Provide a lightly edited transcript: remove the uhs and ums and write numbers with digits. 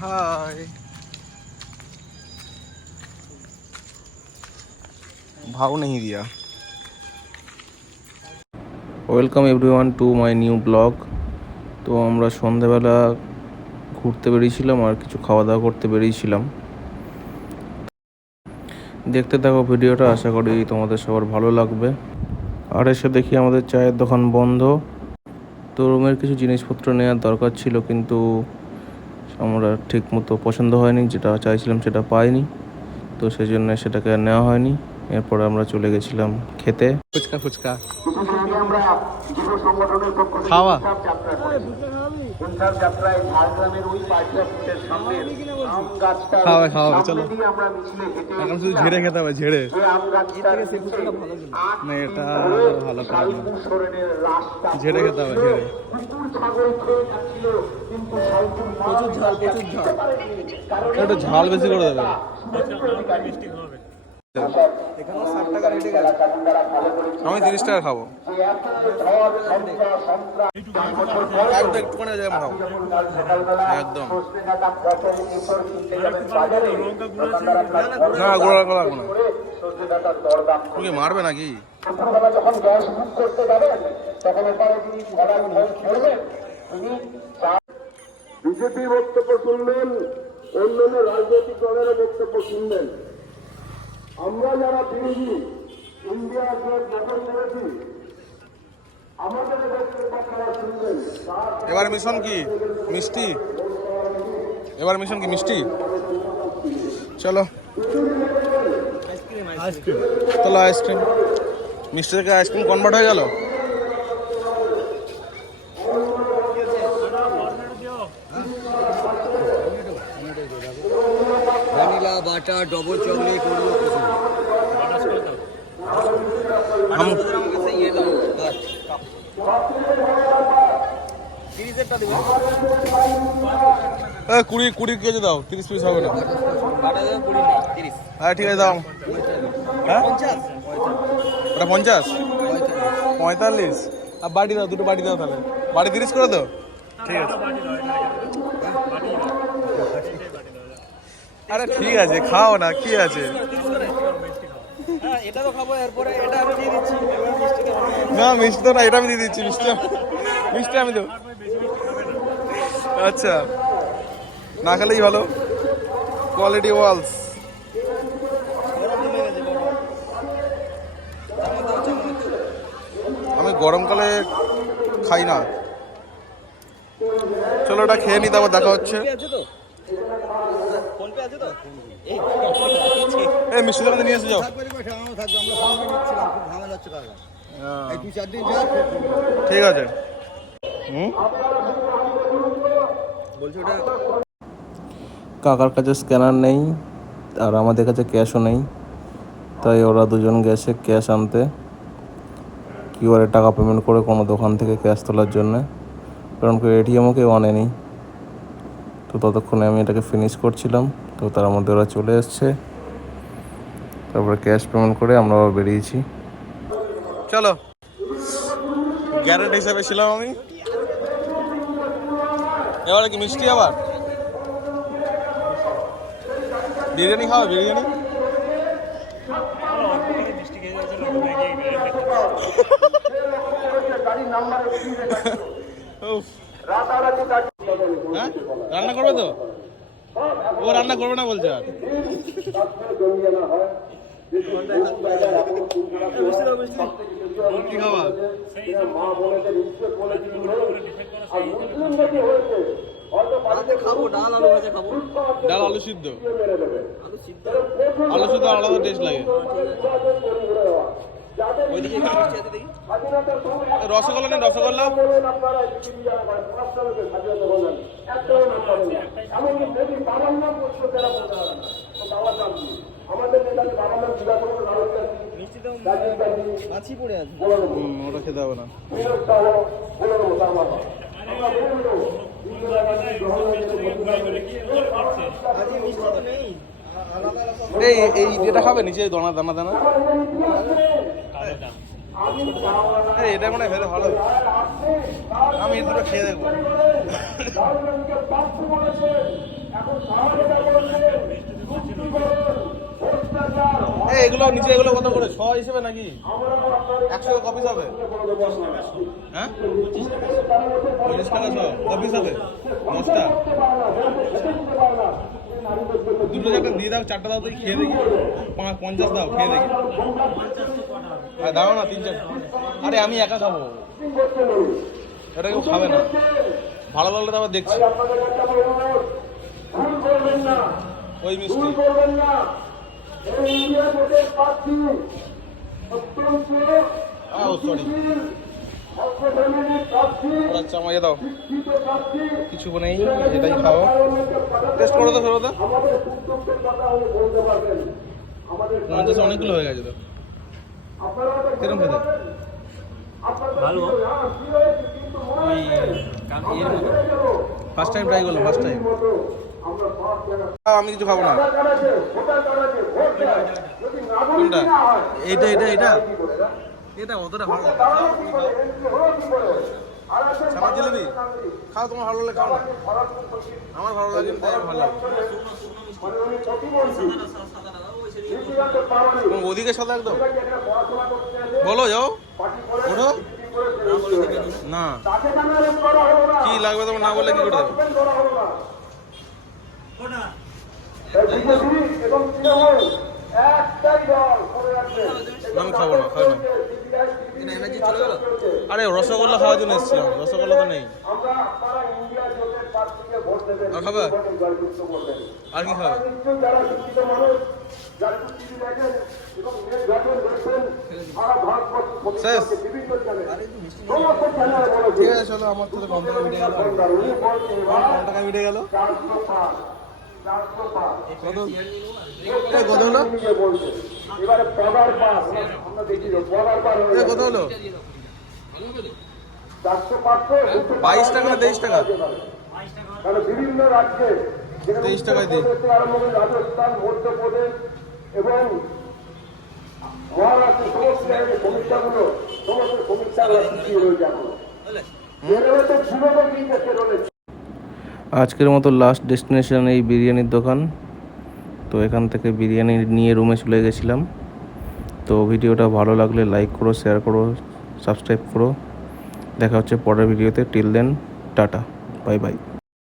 हाय भाव नहीं दिया। Welcome everyone to my new blog. তো আমরা সন্ধেবেলা ঘুরতে বেরিয়েছিলাম আর কিছু খাওয়া দাওয়া করতে বেরিয়েছিলাম। দেখতে থাকো ভিডিওটা, আশা করি তোমাদের সবার ভালো লাগবে। আর এসে দেখি আমাদের চায়ের দোকান বন্ধ। তো রুমের কিছু জিনিসপত্র নেওয়ার দরকার ছিল, কিন্তু আমরা ঠিক মতো পছন্দ হয়নি, যেটা চাইছিলাম সেটা পাইনি। তো সেই জন্য সেটাকে আর নেওয়া হয়নি। এরপরে আমরা চলে গেছিলাম খেতে। ফুচকা ফুচকা খাওয়া খাওয়া খাওয়া চলো। এখন শুধু ঝেড়ে খেতে হবে, ঝেড়ে। না এটা ভালো খাওয়া, ঝেড়ে খেতে হবে, ঝেড়ে। একটু ঝাল বেশি করে দেবে। আমি 30 টাকা খাবো, একদম একটুখানি খাবো একদম। না গোড়া গোড়া লাগবে না। তুমি কি মারবে নাকি? বিজেপি বক্তব্য শুনবেন, অন্যান্য রাজনৈতিক দলেরও বক্তব্য শুনবেন। আমরা যারা বিরোধী ইন্ডিয়াকে দখল করেছি, আমাদের বক্তব্য শুনবেন। এবার মিশন কি মিষ্টি? এবার মিশন কি মিষ্টি? চলো চলো আইসক্রিম। মিষ্টি থেকে আইসক্রিম কনভার্ট হয়ে গেল। Vanilla butter double chocolate Oreo কুড়ি 20 কেজি দাও, 30 পিস হবে না। হ্যাঁ ঠিক আছে দাও। হ্যাঁ ওটা 50 45। আর বাটি দাও, দুটো বাটি দাও তাহলে। বাটি 30 করে দাও। ঠিক আছে, আরে ঠিক আছে খাও না, কি আছে। এটা তো খাবো, এরপরে এটা আমি দিয়ে দিচ্ছি। না মিষ্টি তো না, এটা আমি দিয়ে দিচ্ছি। মিষ্টি আমি দেবো। আচ্ছা না খেলেই ভালো। Kwality Wall's. আমি গরমকালে খাই না। চলো ওটা খেয়ে নিতে, আবার দেখা হচ্ছে। এই মিষ্টি দোকানে নিয়ে এসে যাও। ঠিক আছে। কাকার কাছে স্ক্যানার নেই আর আমাদের কাছে ক্যাশও নেই, তাই ওরা দুজন গেছে ক্যাশ আনতে। কিউআরে টাকা পেমেন্ট করে কোনো দোকান থেকে ক্যাশ তোলার জন্য, কারণ এটিএমও কেউ আনেনি। তো ততক্ষণে আমি এটাকে ফিনিশ করছিলাম, তো তার মধ্যে ওরা চলে এসছে। তারপরে ক্যাশ পেমেন্ট করে আমরা বেরিয়েছি। চলো গ্যারেন্ট হিসাবে ছিলাম আমি। এবারে কি মিষ্টি? আবার বিরিয়ানি খাওয়া? বিরিয়ানি হ্যাঁ রান্না করবে তো? ও রান্না করবে না বলছে। আর কি খাওয়া? খাবো ডাল আলু ভাজা খাবো। ডাল আলু সিদ্ধ। আলু সিদ্ধ আলাদা টেস্ট লাগে। রসগোল্লা নেই? রসগোল্লা ওটা খেতে হবে না। এই যেটা খাবে নিচে দানা দানা দানা এটা মনে হয় ভালো, আমি এই দুটো খেয়ে দেখবো। এগুলো নিচে এগুলো কত করে 6 হিসেবে নাকি 100 কপিস হবে? হ্যাঁ 25 টাকা 100 কপিস হবে 10টা। দুটো চারটা দিয়ে দাও, 4টা দাও, তুই খেয়ে দেখি। 50 দাও, খেয়ে দেখি। আর দাও না 3-4। আরে আমি একা খাবো, এটা কেউ খাবে না। ভালো লাগলে তো আবার দেখছি। ওই মিষ্টি সরি, আচ্ছা আমাকে দাও, কিছু নেই, এটাই খাও। টেস্ট করো তো, ফেরো তো। 50 অনেকগুলো হয়ে গেছে তো। কিরম খেতে? ভালো ফার্স্ট টাইম ট্রাই করলাম, ফার্স্ট টাইম। আমি কিছু খাবো না। কোনটা? এইটা এটা এটা এটা অতটা ভালো লাগে। ছানা জিলেবি খাও, তোমার ভালো লাগলে খাও না। আমার ভালো লাগে, তাই ভালো লাগে। ওদিকে সাদা একদম বলো, যাও ওঠো না। কি লাগবে তোমার, না বললে কি করে দেবে? আমি খাবো না, খাবো না। আরে রসগোল্লা খাওয়ার জন্য এসেছিলাম, রসগোল্লা তো নেই। আর খাবে? আর কি খাবে? শেষ? ঠিক আছে চলো, আমার তো কম টাকা মিটে গেল। কম টাকা মিটে গেল। কত হলো? কত হলো? 22 টাকা না 23 টাকা? 23 টাকায় দিই। রাজস্থান, মধ্যপ্রদেশ এবং মহারাষ্ট্র সমস্ত জায়গায় সমীক্ষাগুলো, সমস্ত সমীক্ষা রয়েছে এখনো। আজকের মতো লাস্ট ডেস্টিনেশন এই বিরিয়ানির দোকান। তো এখান থেকে বিরিয়ানি নিয়ে রুমে চলে গেছিলাম। তো ভিডিওটা ভালো লাগলে লাইক করো, শেয়ার করো, সাবস্ক্রাইব করো। দেখা হচ্ছে পরের ভিডিওতে। Till then, tata, bye by.